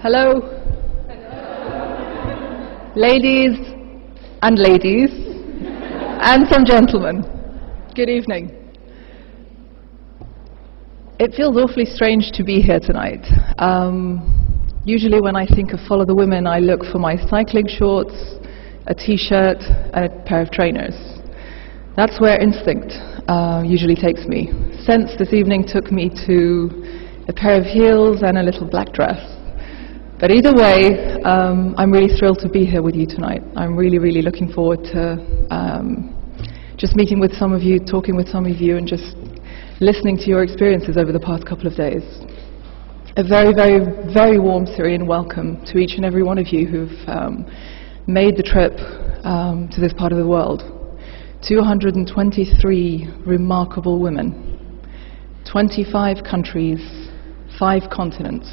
Hello. Ladies and ladies and some gentlemen. Good evening. It feels awfully strange to be here tonight. Usually when I think of Follow the Women, I look for my cycling shorts, a t-shirt and a pair of trainers. That's where instinct usually takes me. Sense this evening took me to a pair of heels and a little black dress. But either way, I'm really thrilled to be here with you tonight. I'm really looking forward to just meeting with some of you, talking with some of you, and just listening to your experiences over the past couple of days. A very warm Syrian welcome to each and every one of you who've made the trip to this part of the world. 223 remarkable women, 25 countries, 5 continents.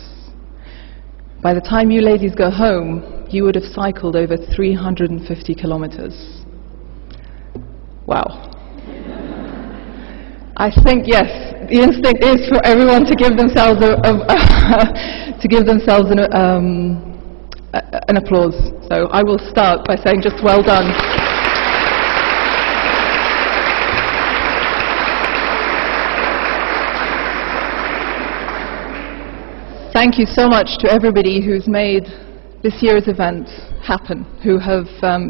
By the time you ladies go home, you would have cycled over 350 kilometers. Wow. I think, yes, the instinct is for everyone to give themselves an applause. So I will start by saying just well done. Thank you so much to everybody who's made this year's event happen,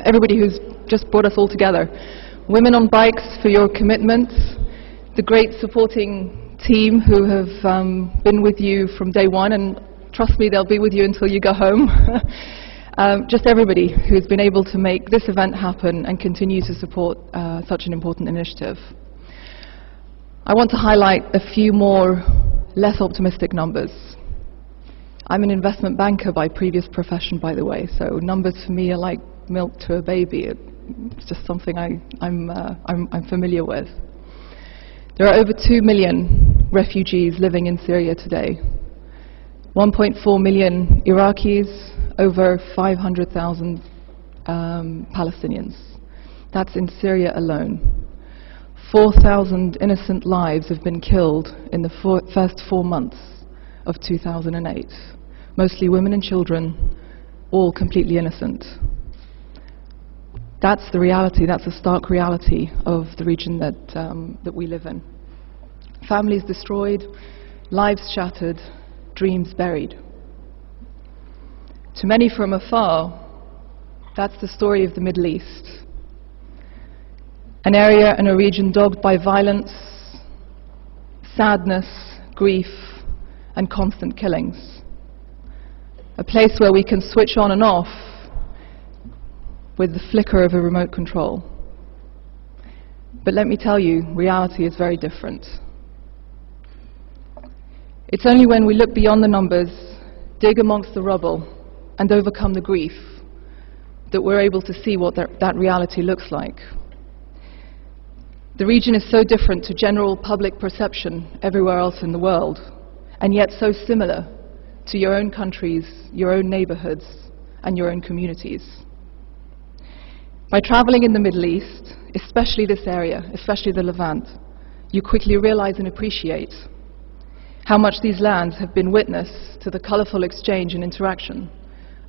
everybody who's just brought us all together. Women on Bikes for your commitment, the great supporting team who have been with you from day one, and trust me, they'll be with you until you go home. Just everybody who's been able to make this event happen and continue to support such an important initiative. I want to highlight a few more less optimistic numbers. I'm an investment banker by previous profession, by the way, so numbers for me are like milk to a baby. It's just something I'm familiar with. There are over 2 million refugees living in Syria today. 1.4 million Iraqis, over 500,000 Palestinians. That's in Syria alone. 4,000 innocent lives have been killed in the first 4 months of 2008. Mostly women and children, all completely innocent. That's the reality, that's a stark reality of the region that we live in. Families destroyed, lives shattered, dreams buried. To many from afar, that's the story of the Middle East. An area and a region dogged by violence, sadness, grief, and constant killings. A place where we can switch on and off with the flicker of a remote control. But let me tell you, reality is very different. It's only when we look beyond the numbers, dig amongst the rubble, and overcome the grief that we're able to see what that reality looks like. The region is so different to general public perception everywhere else in the world, and yet so similar to your own countries, your own neighborhoods, and your own communities. By traveling in the Middle East, especially this area, especially the Levant, you quickly realize and appreciate how much these lands have been witness to the colorful exchange and interaction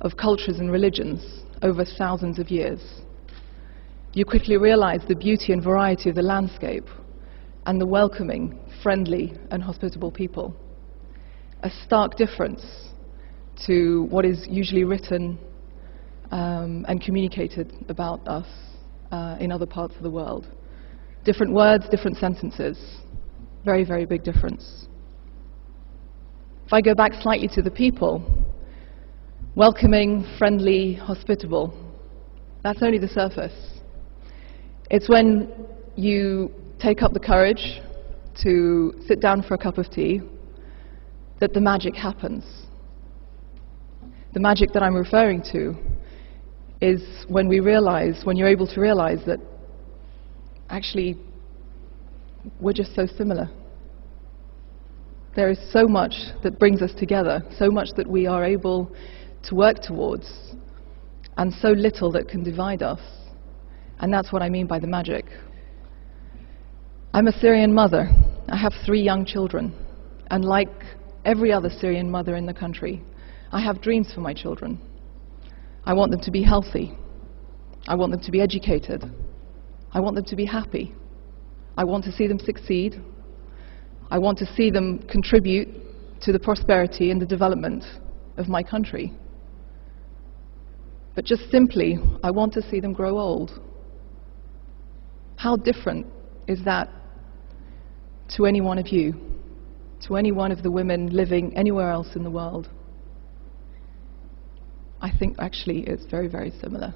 of cultures and religions over thousands of years. You quickly realize the beauty and variety of the landscape and the welcoming, friendly, and hospitable people. A stark difference to what is usually written and communicated about us in other parts of the world. Different words, different sentences. Very big difference. If I go back slightly to the people, welcoming, friendly, hospitable, that's only the surface. It's when you take up the courage to sit down for a cup of tea that the magic happens. The magic that I'm referring to is when you're able to realize that actually we're just so similar. There is so much that brings us together, so much that we are able to work towards, and so little that can divide us. And that's what I mean by the magic. I'm a Syrian mother. I have 3 young children, and like every other Syrian mother in the country, I have dreams for my children. I want them to be healthy. I want them to be educated. I want them to be happy. I want to see them succeed. I want to see them contribute to the prosperity and the development of my country. But just simply, I want to see them grow old. How different is that to any one of you, to any one of the women living anywhere else in the world? I think actually it's very, very similar.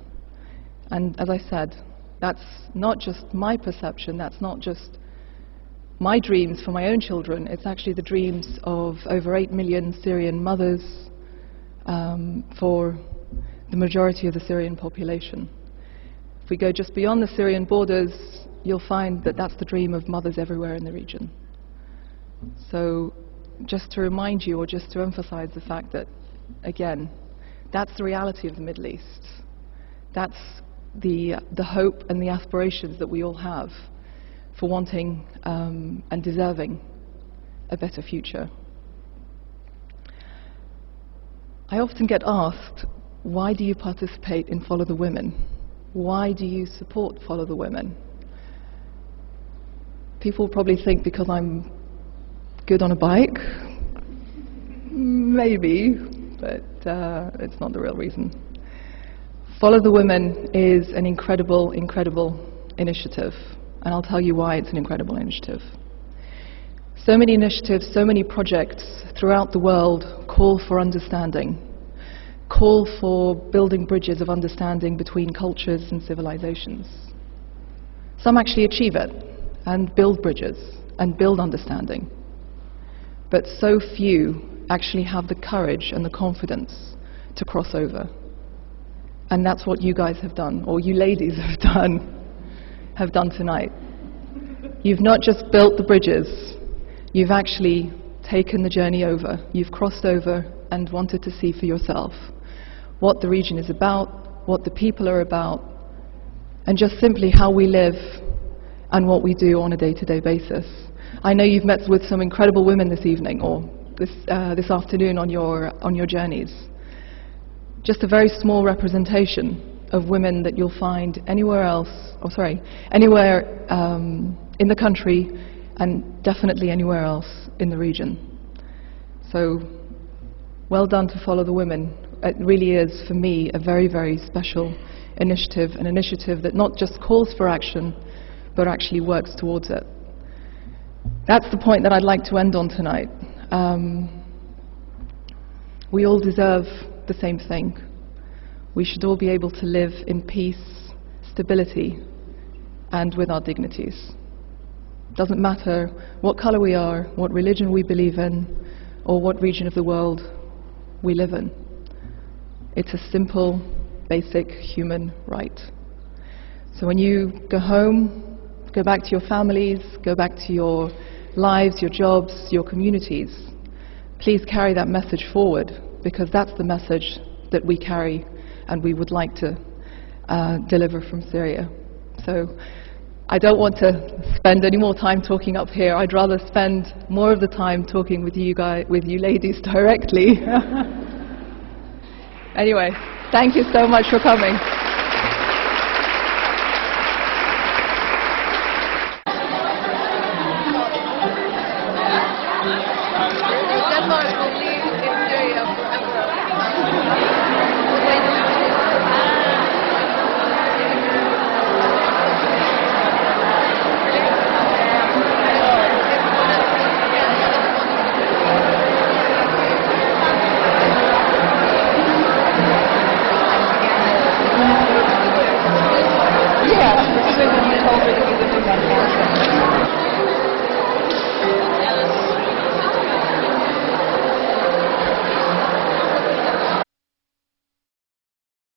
And as I said, that's not just my perception, that's not just my dreams for my own children, it's actually the dreams of over 8 million Syrian mothers for the majority of the Syrian population. If we go just beyond the Syrian borders, you'll find that that's the dream of mothers everywhere in the region. So just to remind you, or just to emphasize the fact that, again, that's the reality of the Middle East. That's the hope and the aspirations that we all have for wanting and deserving a better future. I often get asked, why do you participate in Follow the Women? Why do you support Follow the Women? People probably think because I'm good on a bike. Maybe, but it's not the real reason. Follow the Women is an incredible, incredible initiative, and I'll tell you why it's an incredible initiative. So many initiatives, so many projects throughout the world call for understanding, call for building bridges of understanding between cultures and civilizations. Some actually achieve it and build bridges and build understanding, but so few actually have the courage and the confidence to cross over. And that's what you guys have done, or you ladies have done tonight. You've not just built the bridges, you've actually taken the journey over. You've crossed over and wanted to see for yourself what the region is about, what the people are about, and just simply how we live and what we do on a day-to-day basis. I know you've met with some incredible women this evening, or this afternoon on your journeys. Just a very small representation of women that you'll find anywhere else, anywhere in the country, and definitely anywhere else in the region. So, well done to Follow the Women. It really is, for me, a very, very special initiative, an initiative that not just calls for action, but actually works towards it. That's the point that I'd like to end on tonight. We all deserve the same thing. We should all be able to live in peace, stability, and with our dignities. Doesn't matter what color we are, what religion we believe in, or what region of the world we live in. It's a simple, basic human right. So when you go home, go back to your families, go back to your lives, your jobs, your communities, please carry that message forward, because that's the message that we carry and we would like to deliver from Syria. So I don't want to spend any more time talking up here. I'd rather spend more of the time talking with you ladies directly. Anyway, thank you so much for coming.